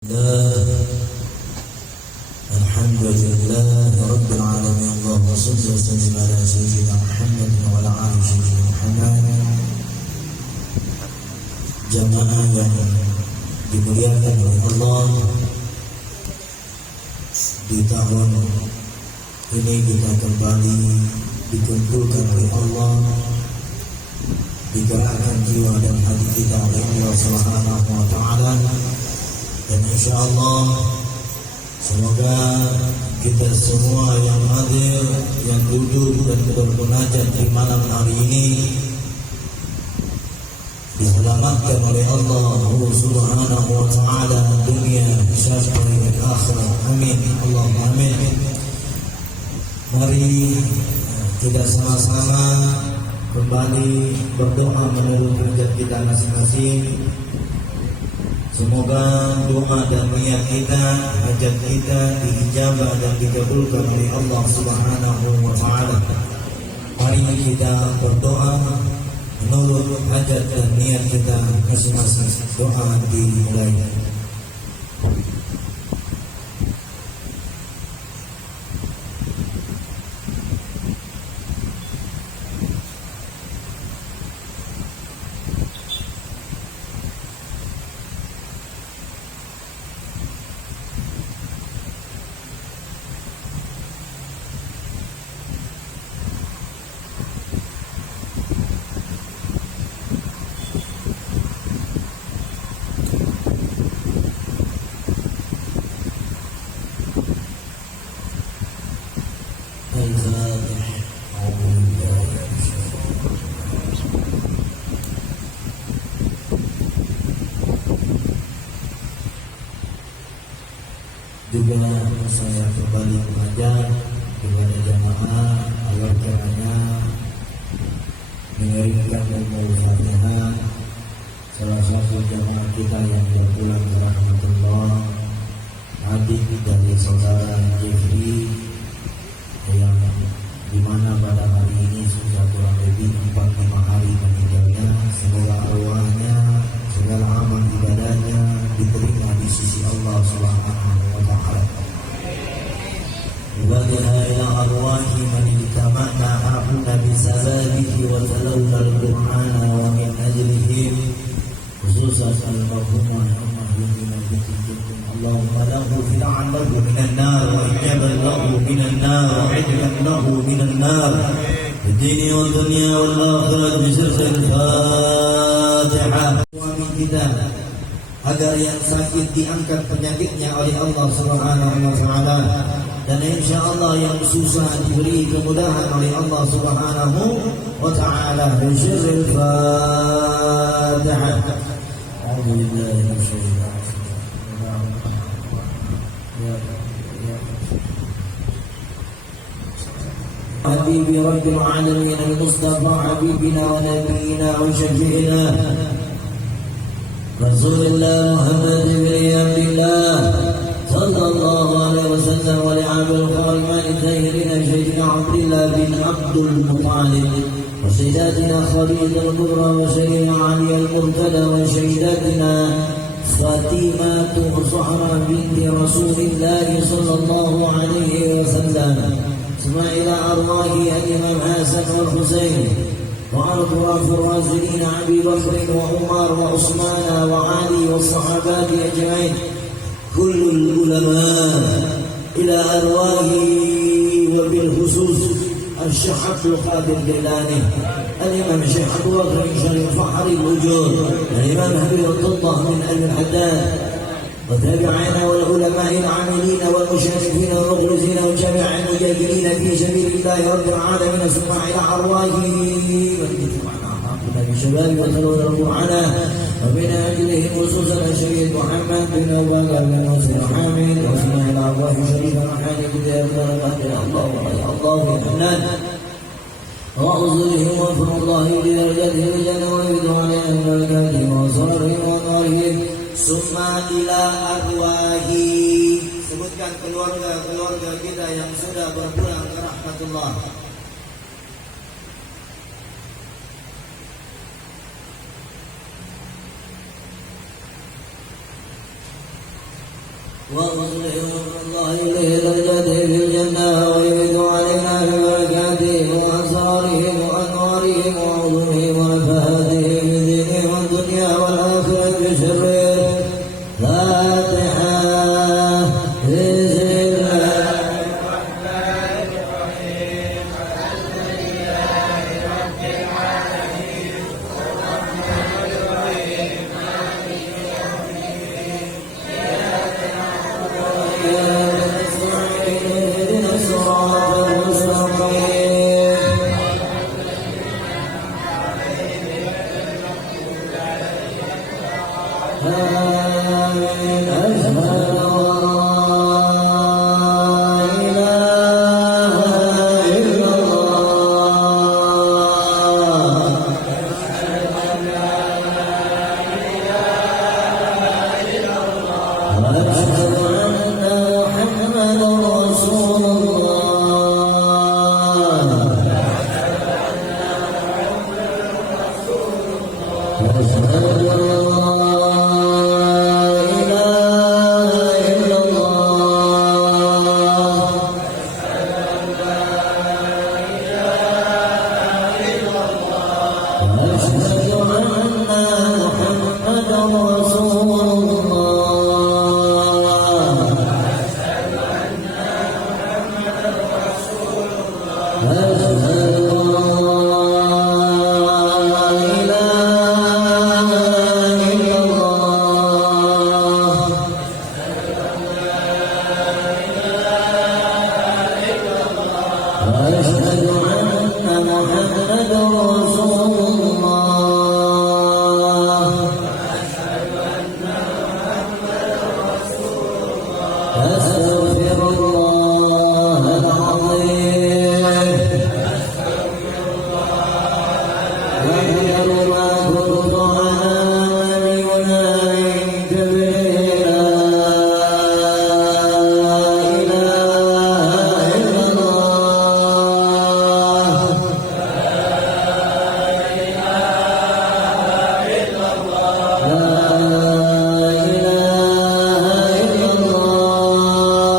الحمد لله رب العالمين. اللهم صل وسلم على سيدنا محمد وعلى آل سيدنا محمد. Jamaah yang dimuliakan oleh Allah, di tahun ini kita kembali dikumpulkan oleh Allah, digerakkan jiwa dan hati kita oleh Allah Subhanahu wa Ta'ala. Dan insya Allah semoga kita semua yang hadir, yang duduk dan bermunajat di malam hari ini diselamatkan oleh Allah Subhanahu wa Ta'ala dunia sampai akhirat. Amin. Allahumma amin. Mari kita sama-sama kembali berdoa menurut hajat kita masing-masing. Semoga doa dan niat kita, hajat kita diijabah dan dikabulkan oleh Allah Subhanahu wa Ta'ala. Mari kita berdoa menurut hajat dan niat kita masing-masing. Doa dimulai. Juga saya kembali mengajak kepada jamaah agar kiranya mengirimkan Al-Fatihah salah satu jamaah kita yang berpulang ke rahmatullah, adik dari saudara Jeffrey yang dimana pada hari ini sudah kurang lebih 4-5 hari meninggalnya. Semoga arwahnya, segala amal ibadahnya diterima di sisi Allah Subhanahu wa Ta'ala. Wadiha ila arwahi man ijtama'na hahuna bisababihi wa talawna al-Qur'ana wa min ajlihim khususan al-mahumah Allahumma lahu fil'an lahu minan nar wa ijaban lahu minan nar wa idlan lahu minan nar bidini wa dunia wal akhirat bisirsil Fatihah. Suami kita agar yang sakit diangkat penyakitnya oleh Allah Subhanahu wa Ta'ala, dan insyaallah yang susah diberi kemudahan oleh Allah Subhanahu wa Ta'ala. Bisirsil Fatihah. A'udzu billahi minasyaitonir حبيبي رب العالمين المصطفى حبيبنا ونبينا وشفيعنا رسول الله محمد بن عبد الله صلى الله عليه وسلم ولعبد القائمين الطاهرين سيدنا عبد الله بن عبد المطلب وسيداتنا خديجة الكبرى وسيدنا علي المرتضى وسيداتنا فاطمة الزهراء بنت رسول الله صلى الله عليه وسلم. ثم إلى أرواح الإمام حسن والحسين وأرواح الراشدين أبي بكر وعمر وعثمان وعلي والصحابة أجمعين كل العلماء إلى أرواح وبالخصوص الشيخ عبد القادر الجيلاني، الإمام الشيخ أبو بكر شريف فخر الوجود، الإمام حبيب الله من أهل الحداد وتابعين والعلماء العاملين والمشرفين والمخلصين وجميع المجاهدين في سبيل الله رب العالمين. ثم إلى أرواحهم بشباب وتلون القرآن ومن أجلهم خصوصا الشهيد محمد بن أبي بكر بن ناصر حامد. وثم إلى أرواح شريف محمد بن الله الحنان وأصلهم وفر الله بدرجته الجنة ويدعون إلى بركاته وصرهم ونورهم. Summa ila arwahi, sebutkan keluarga-keluarga kita yang sudah berpulang ke rahmatullah. وأصلح الله إليه درجاته في الجنة ويرد علينا ببركاتهم وأسرارهم وأنوارهم وعلومهم ونفحاتهم في دينه والدنيا والآخرة بشره. فاتحة. بسم الله الرحمن الرحيم. الحمد لله رب العالمين الرحمن الرحيم مالك يوم الدين إياك نعبد وإياك نستعين اهدنا الصراط المستقيم. آمين. أشهد أن لا إله إلا الله. وأشهد أن محمدا رسول الله. أشهد أن لا إله إلا الله. وأشهد أن محمدا رسول الله. أشهد أن لا إله إلا الله. وأشهد أن محمدا رسول الله. أستغفر الله العظيم. وأحذر ما كنت على منك به لا إله إلا الله. لا إله إلا الله.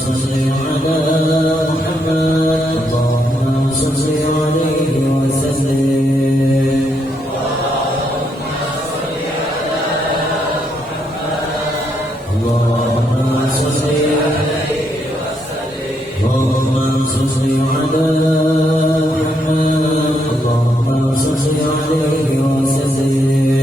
صل على محمد اللهم صل عليه وسلم اللهم صل اللهم صل على محمد اللهم صل عليه وسلم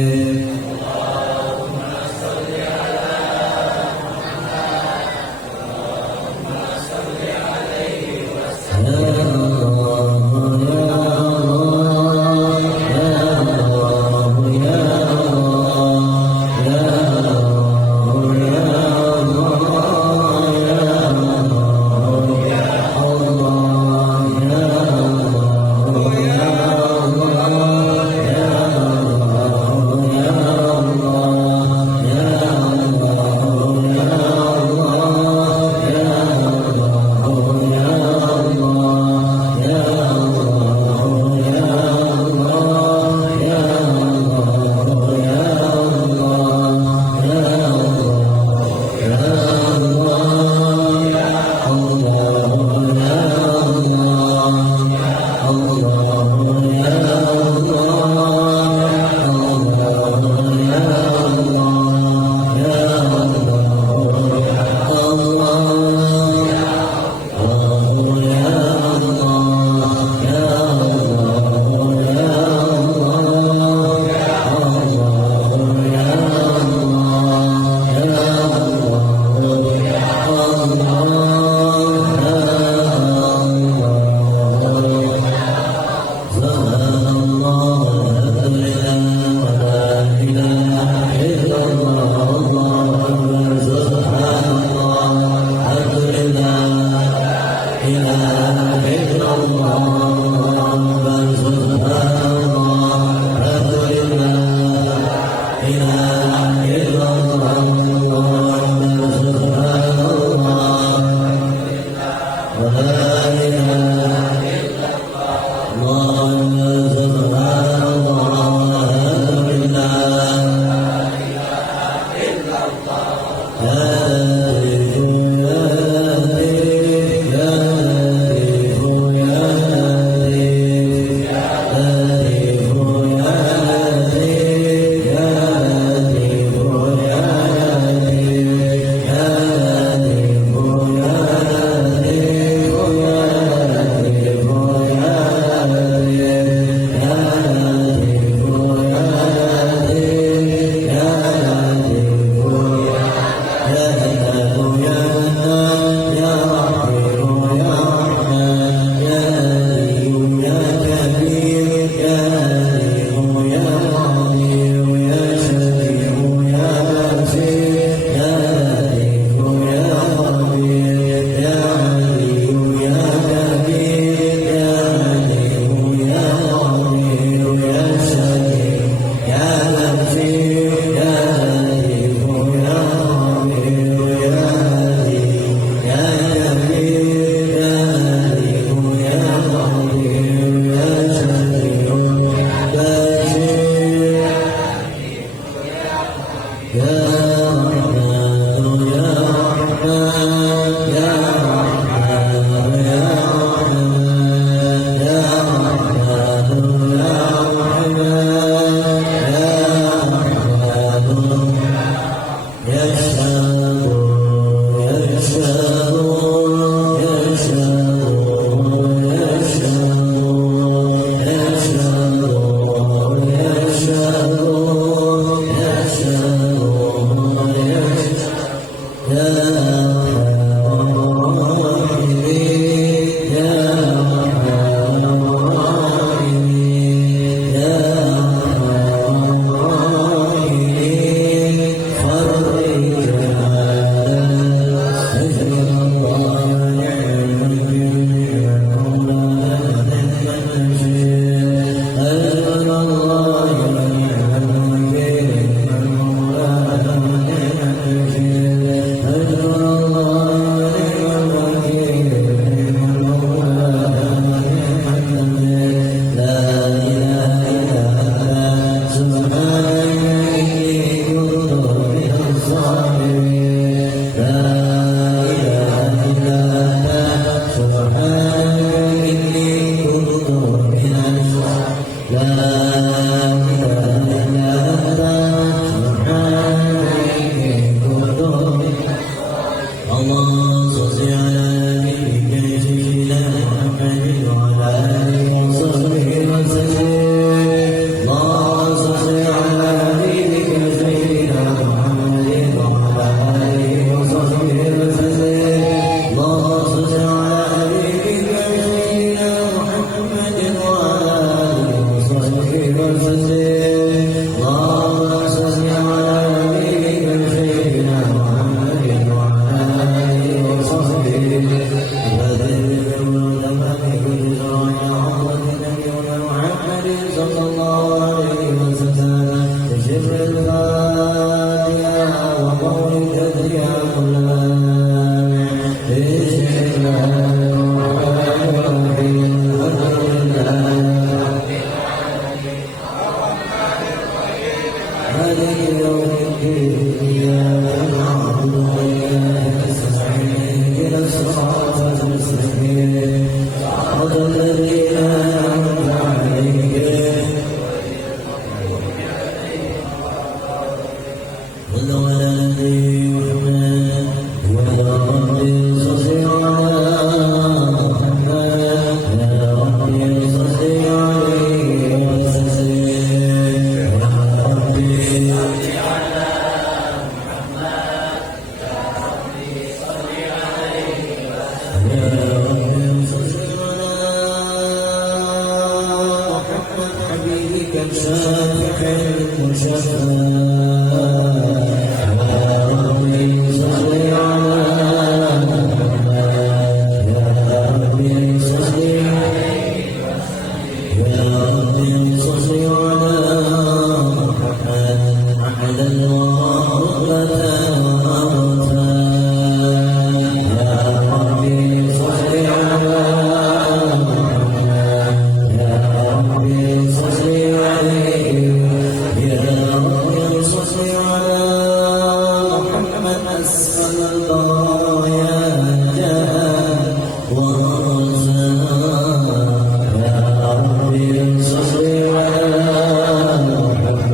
أسفل البرايا جاء ورسلا يا ربي صل على محمد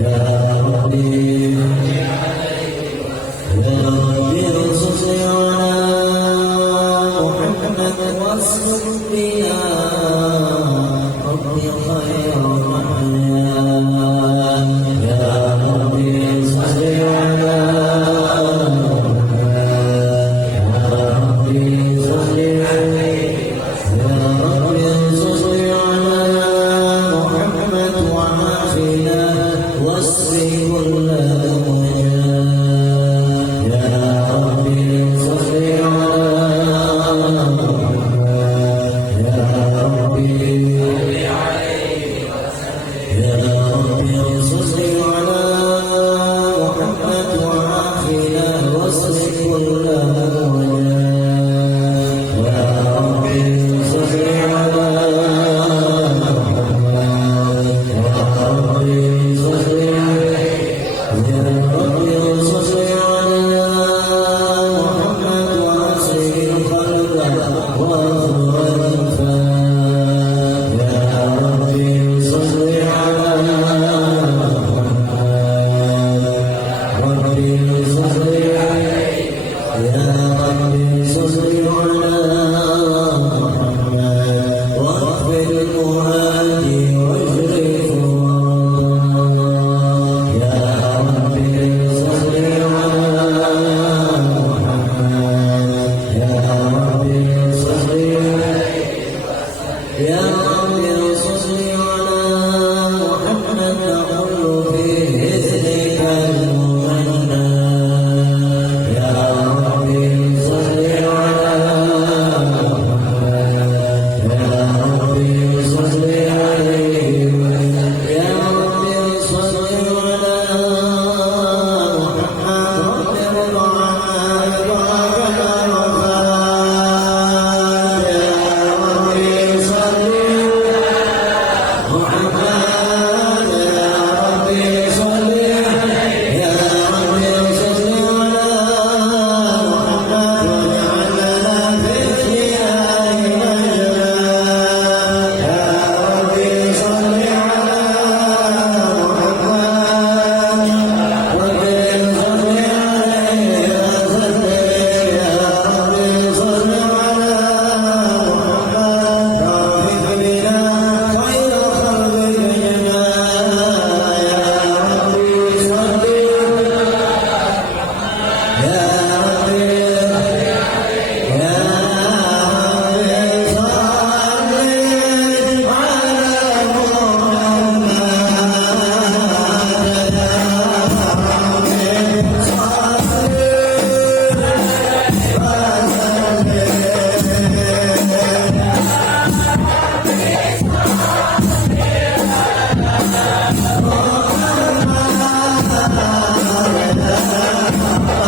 يا ربي صل على محمد واصلح بنا ربي خير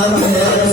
Amen.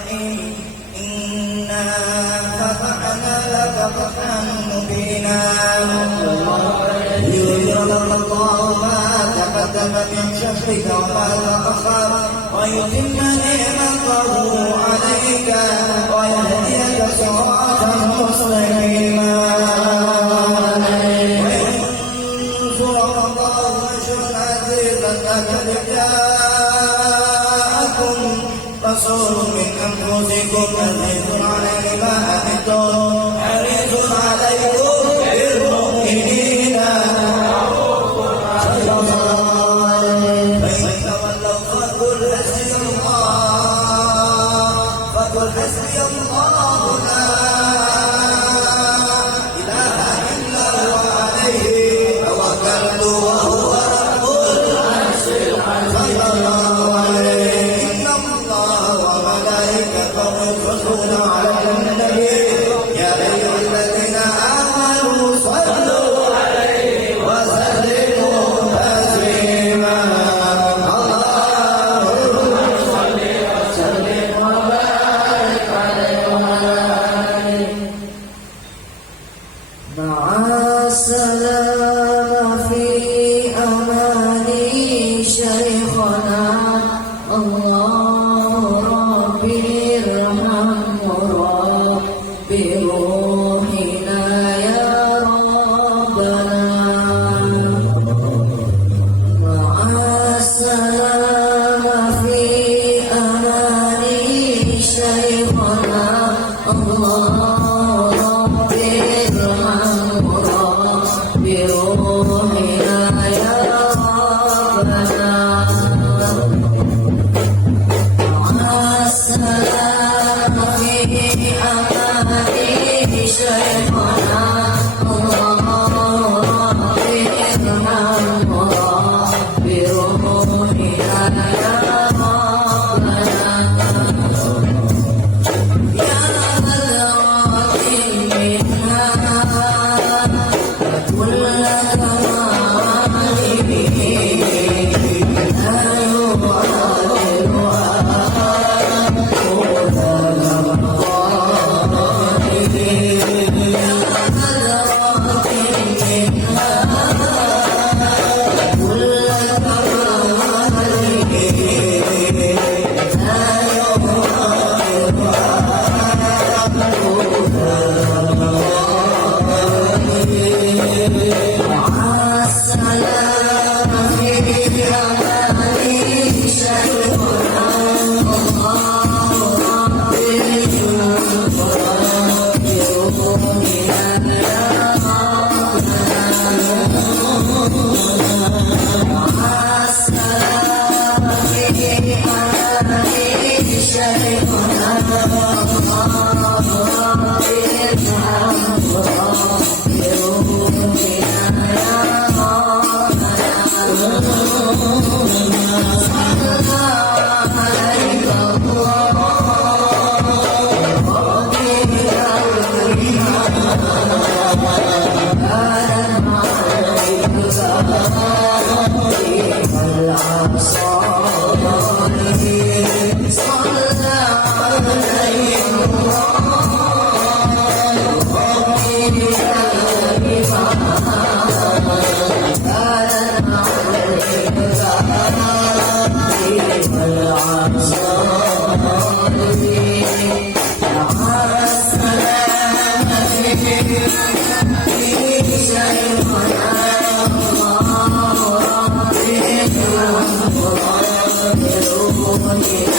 الرحيم إنا فتحنا لك فتحا مبينا ليغفر لك الله ما تقدم من شرك وما تأخر ويتم نعمته عليك ويهديك صراطا مستقيما وينصرك الله نصرا عزيزا لقد جاءكم رسول من أنفسكم عزيز عليه ما عنتم حريص عليكم بالمؤمنين فإن تولوا فقل حسبي الله لا إله إلا هو عليه توكلت وهو رب العرش العظيم إن الله وملائكته يصلون على النبي يا أيها الذين آمنوا صلوا عليه وسلموا تسليما اللهم صل وسلم وبارك عليه وعلى آله مع السلام في أماني شيخنا الله ربي ارحمه بروحنا يا ربنا مع السلام في أماني شيخنا الله ربي ارحمه بروحنا يا ربنا مع السلام في أماني شيخنا الله ربي ارحمه بروحنا يا ربنا يا بدرات منها كل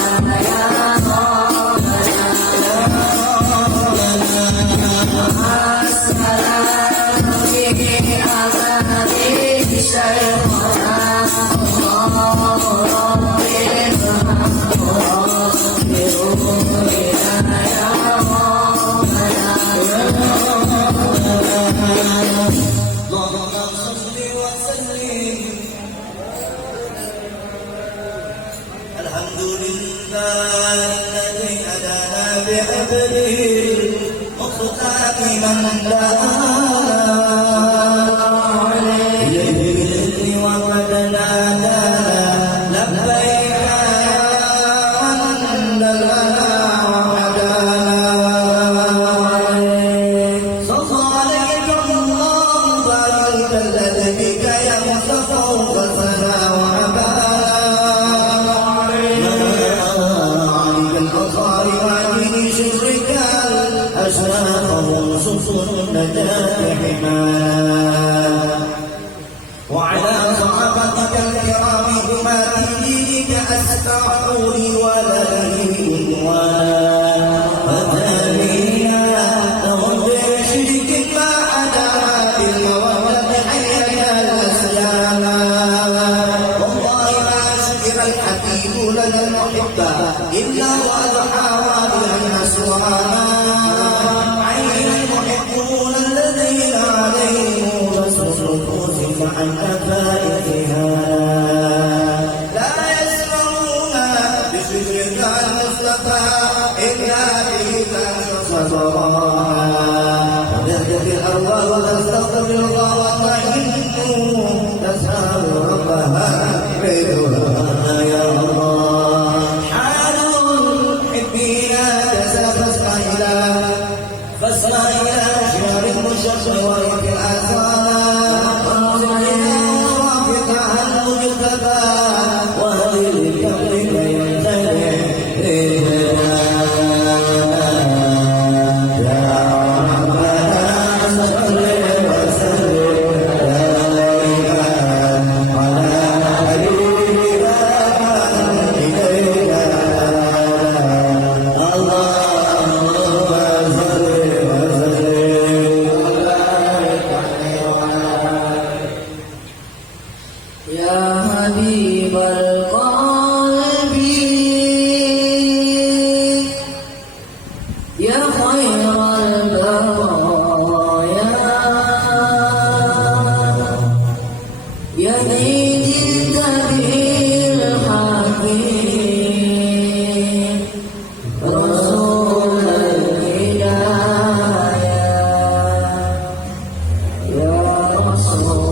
كماله لا من دعا إليه بالإذن وقد نادانا لبيك يا من دلنا براجل شرك أسلافهم سفن النجاة حمالا وعلى صحابتك الكرام حماة دينك أستغفر لي ولدي ولا فتابينا لهم بشرك ما أدعى بالمودة حيا الأسلام والله ما شكر الحبيب لنا المحبة إلا وأضحى وادعا سوانا عين المحبون الذين عليهم غسل النفوس عن أفائها لا يسمعون بشجرك المصطفى إلا به صبرا وتهدف الأرواح وتستغفر الله وتعين تسأل ربها رضوانا يا الله حال المحبين فاسمع إلى شعر المشرق وإلى الآثار ومرافقها المجتبى وهل بقلبك ينتهي يا حبيب القلب يا خير البرايا يا نيجي الكبير الحكيم رسول الهداية يا رسول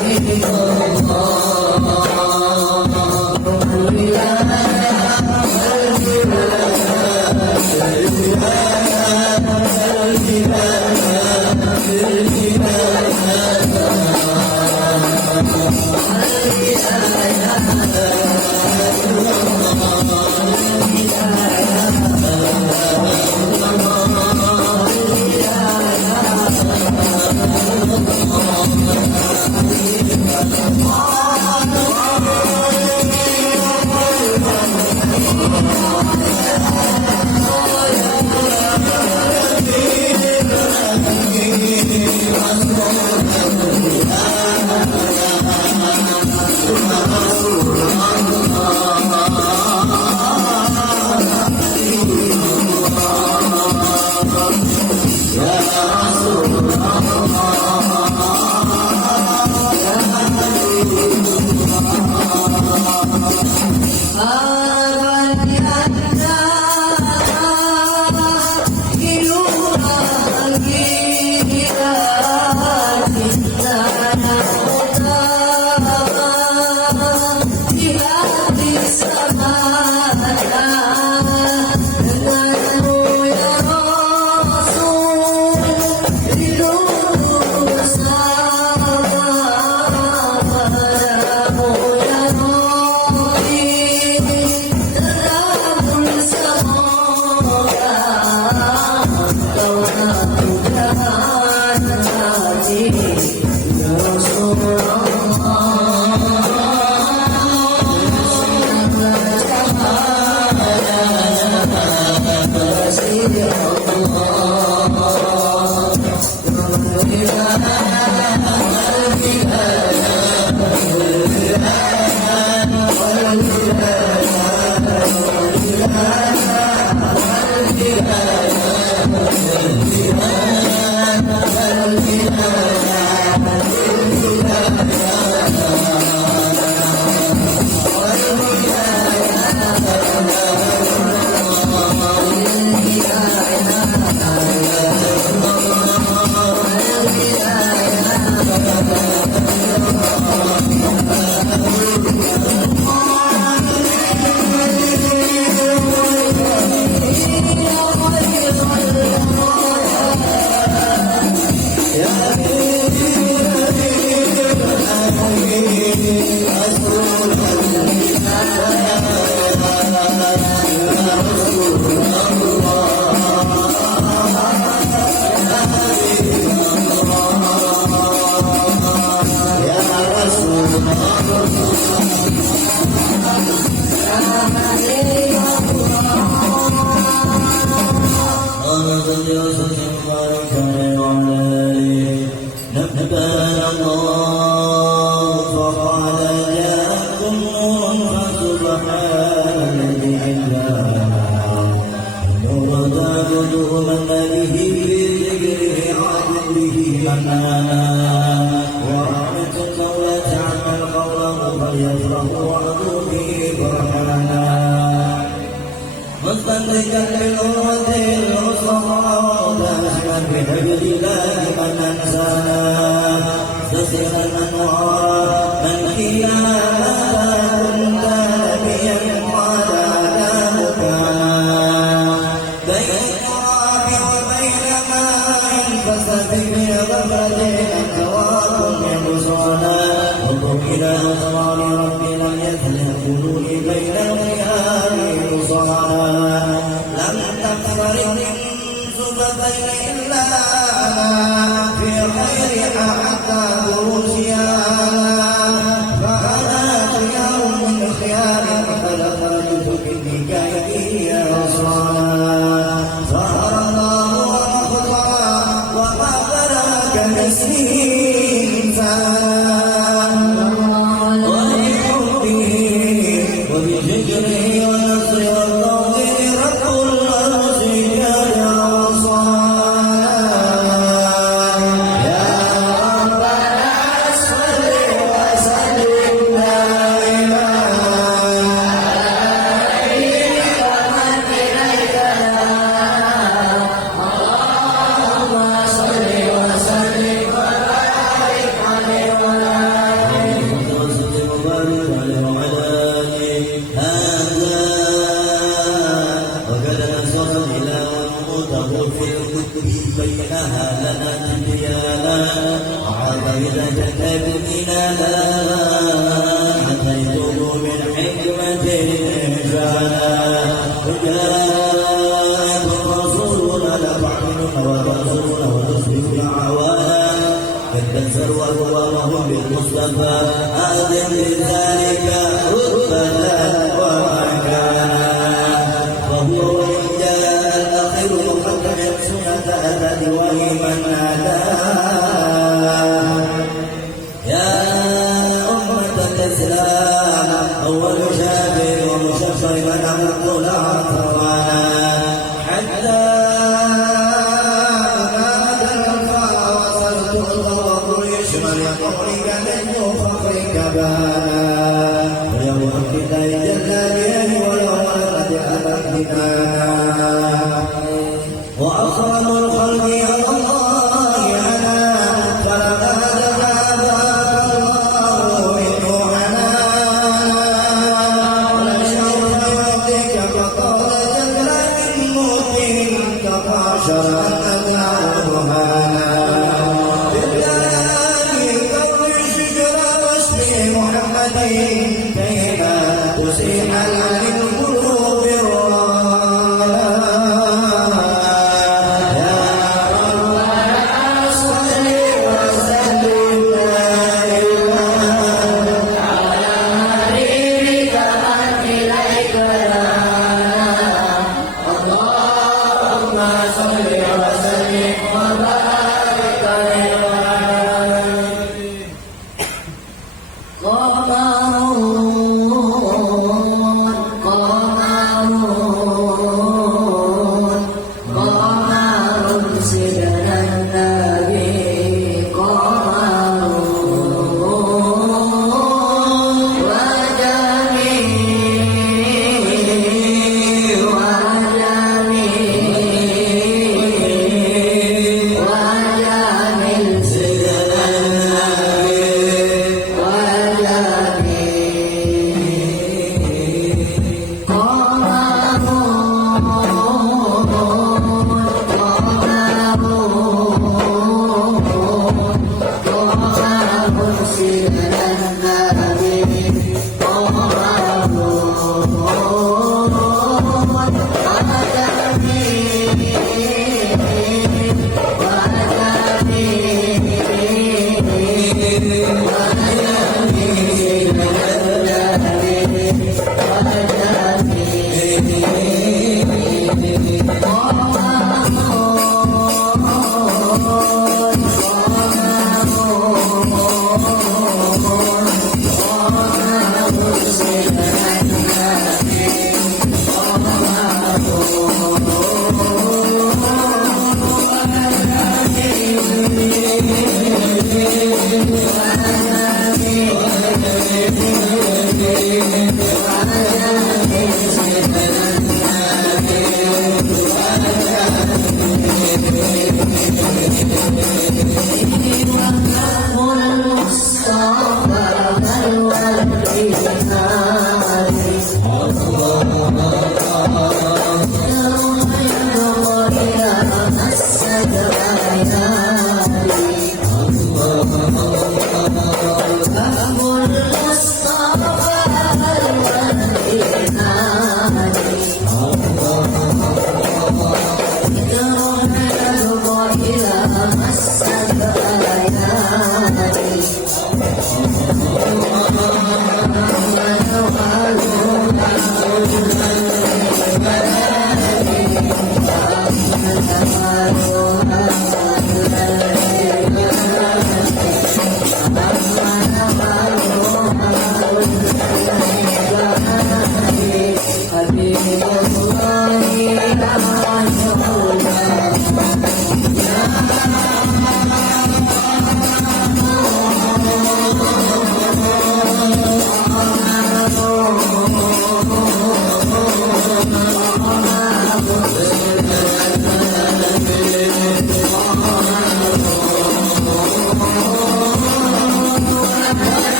Amin. مستمسكا بالعروة الوثقى داخلا بحبل الله من انسانا مستسرا من وعى من فيها كنت نبيا قال لا مكانا بين الراب وبين ماء فاستفق بغفلة كواكب يبصرنا انظر الى اسرار رب لم يزل الخلود بين الخيار مصانا لم تفترق الانس الا في خير حتى بروسها فانا خيار من خيار فلخرجت بكيدي يا رسولا ظهر الله واخطا وما بلغ كمثله انسان وبحبه وبذكره ونصر والتوفيق رب الارض يا رسول جعلتها لنا تبيانا وعطيتك تكميلا أتيته من حكمة إنشانا وجاءكم رسولنا لتعملون وتنصرون وتصبحوا دعوانا كالتسر وهم بالمصطفى آدم لذلك رتبة ومكانا وهو إن جاء الأخير مقدم سنة أتت وإيمان يا أمة الإسلام أول شافع ومشفر من أمر العطران حتى يشمل قولك من فخرك بانا ويوم الكتاب جلالين ولو قد أبدنا وأكرم الخلق على الله أنا فلما ذهب الله منه حنانا ولشوق ربك فقال جل من موته تقاشر أن مهانا محمد كيف تزيح عن القلوب الرانا يا ربنا صل وسلم دائما على حبيبك من إليك اللهم صل وسلم وبارك عليه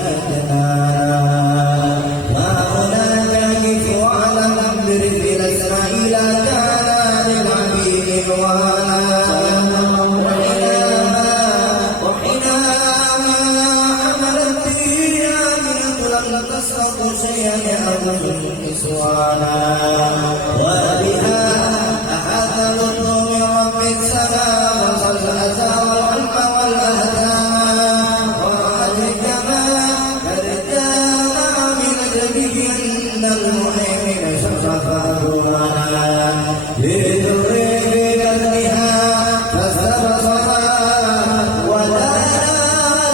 أدنى فهناك كيف واعلم برفل إسرائيل كان للعبيد وانا وحينما عملت به آمنة لم تسرق شيئا يأخذ نسوانا وبها أحاط لطف من رب السماء والزلزال والعلم والأهدام وأجدما من جبين المهيمن شرفه وانا لذري بكذبها فاستبصرا ودانا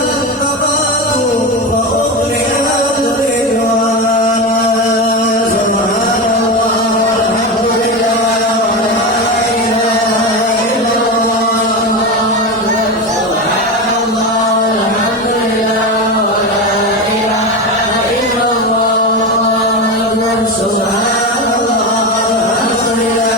القضاء فأغرق الرضوانا سبحان الله والحمد لله ولا إله إلا الله سبحان الله والحمد لله ولا إله إلا الله سبحان الله والحمد لله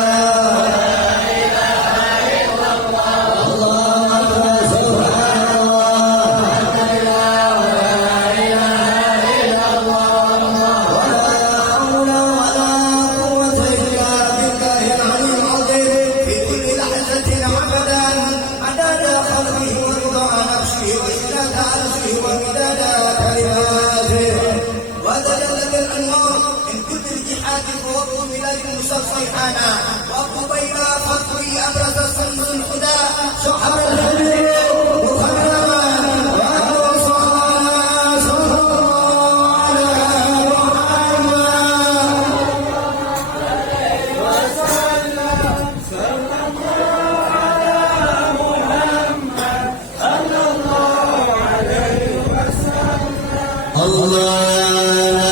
وقبيل فطري أبرز الصمد الهدى شعر الهدى محمد وأهل صلاة صلى الله على محمد الله Allah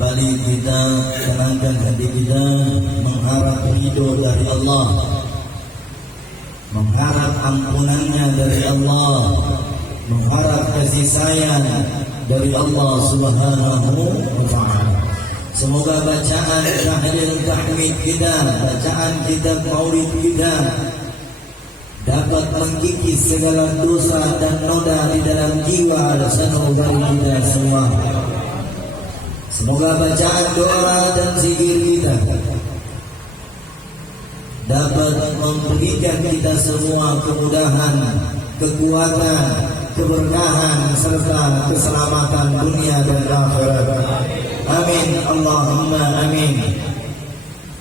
kembali kita tenangkan hati kita, mengharap ridho dari Allah, mengharap ampunannya dari Allah, mengharap kasih sayang dari Allah Subhanahu wa ta'ala. Semoga bacaan tahlil tahmid kita, bacaan kitab maulid kita dapat mengkikis segala dosa dan noda di dalam jiwa dan sanubari kita semua. Semoga bacaan doa dan zikir kita dapat memberikan kita semua kemudahan, kekuatan, keberkahan serta keselamatan dunia dan akhirat. Amin. Allahumma amin.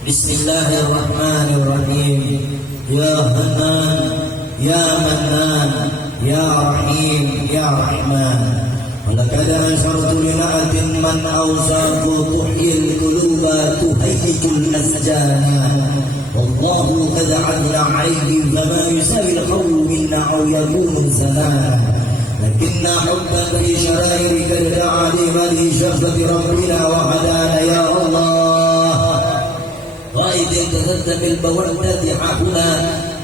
Bismillahirrahmanirrahim. Ya Hanan, Ya Mannan, Ya Rahim, Ya Rahman. Walaqad ashartu lina'atin man awsaqu tuhyil quluba tuhayyijul asjana. Wallahu qad adla 'alayhi fama yusawi al-qawlu minna aw yakunu zamana. لكن حبا في شرائرك دعا لمن شفة ربنا وهدانا يا الله. وإذ انتزلت بالمودة حقنا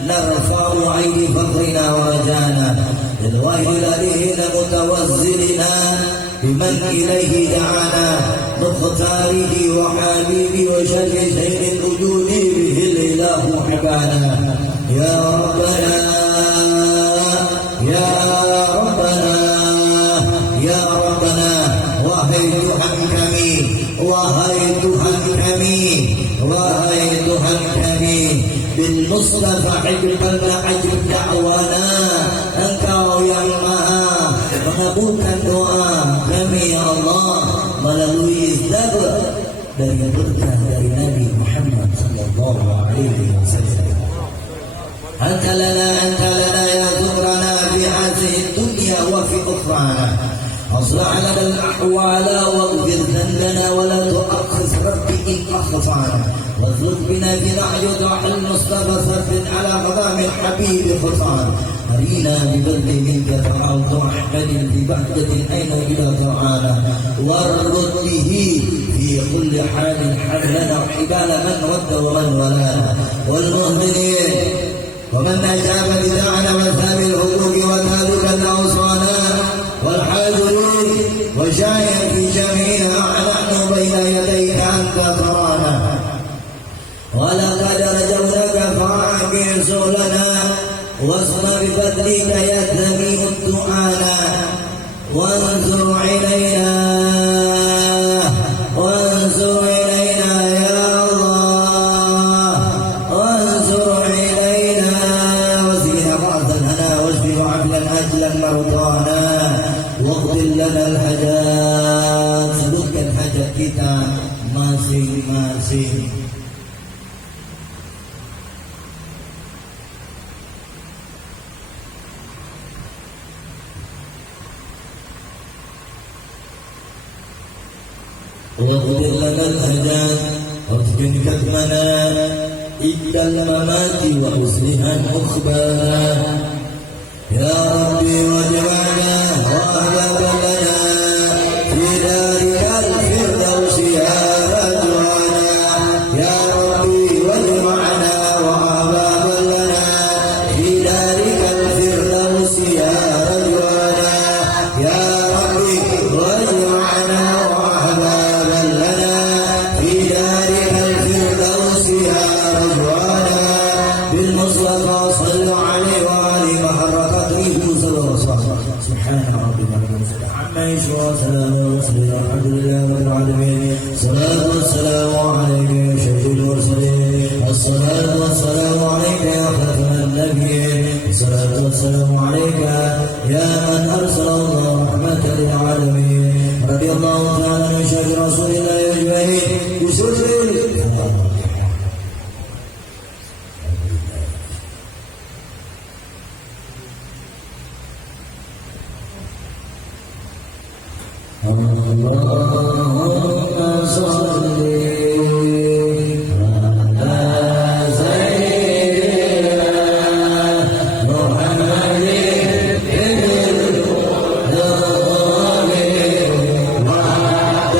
نرفع عين فقرنا ورجانا للوحي الذين متوزلنا بمن إليه دعانا مختاره وحبيبي وشر شيء الوجود به الإله حبانا. يا ربنا يا ربنا يا ربنا wahai Tuhan kami, wahai Tuhan kami, wahai Tuhan kami, bil Mustafa ibqalna ajib da'wana. Engkau yang maha mengabulkan doa kami ya Allah melalui izzabat dari berkah dari Nabi Muhammad sallallahu alaihi wasallam. Anta lana ya zukrana fi hadhihi dunya wa fi ukhraنا. أصلح لنا الأحوال واغفر ذنبنا ولا تؤخذ ربي إن أخطأنا. واخلق بنا بنحي ضع المصطفى ثبت على قدام الحبيب خطانا. أرينا ببذل منك فحوض أحمد في بهجة أين إلى تعالى. وارد به في كل حال حملنا حبال من رد ومن ولانا. والمؤمنين ومن أجاب بدعنا وثاب الحقوق وتابك الأوصانا. والحاضرين وشاهد في جميعها نحن بين يديك أنت ترانا. ولقد رجوناك فاعقل سؤلنا واسمع بفضلك يهتدي الدعانا. وانظر إلينا وانظر إلينا يا الله. وانظر إلينا وزين بعض الهنا واشف وعافنا أجلا مرضانا. واغفر لنا الحاجات. Sebutkan hajat kita masing-masing. واغفر لنا الحاجات واغفر كتمنا إلى الممات وحسنها أخبارنا. يا ربي واجعلنا وأهلا لنا في دارك الفردوس يا رجوانا. يا ربي واجعلنا وأهلا لنا في دارك الفردوس يا رجوانا. يا ربي واجعلنا وأهلا لنا في دارك الفردوس يا رجوانا. بالمصطفى صلوا عليه وآله محرقته سبحان ربك رب العزة عما يصفون وسلام على المرسلين والحمد لله رب العالمين. الصلاة والسلام عليك يا سيد المرسلين. الصلاة والسلام عليك يا خاتم النبيين. الصلاة والسلام عليك يا من أرسل الله رحمة للعالمين. رضي الله تعالى عن شيخ رسول الله أجمعين. اللهم صل على سيدنا محمد الظالم وعد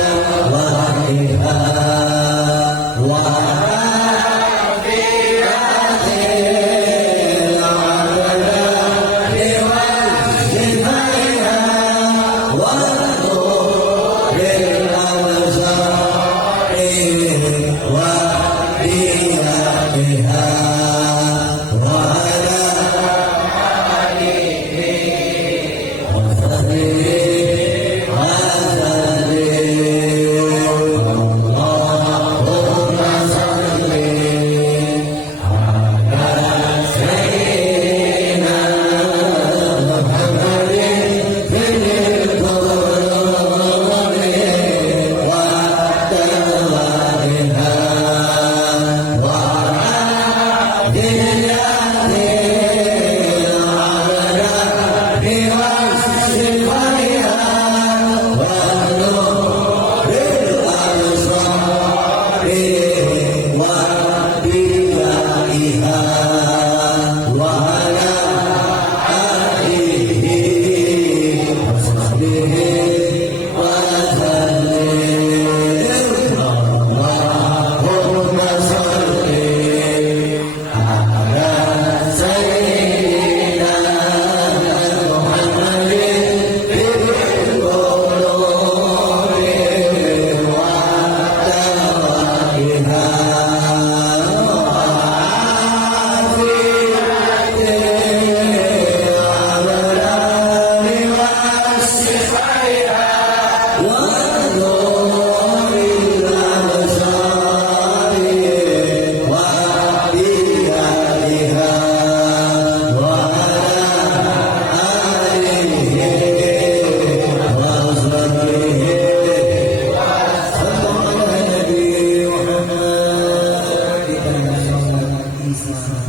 bisa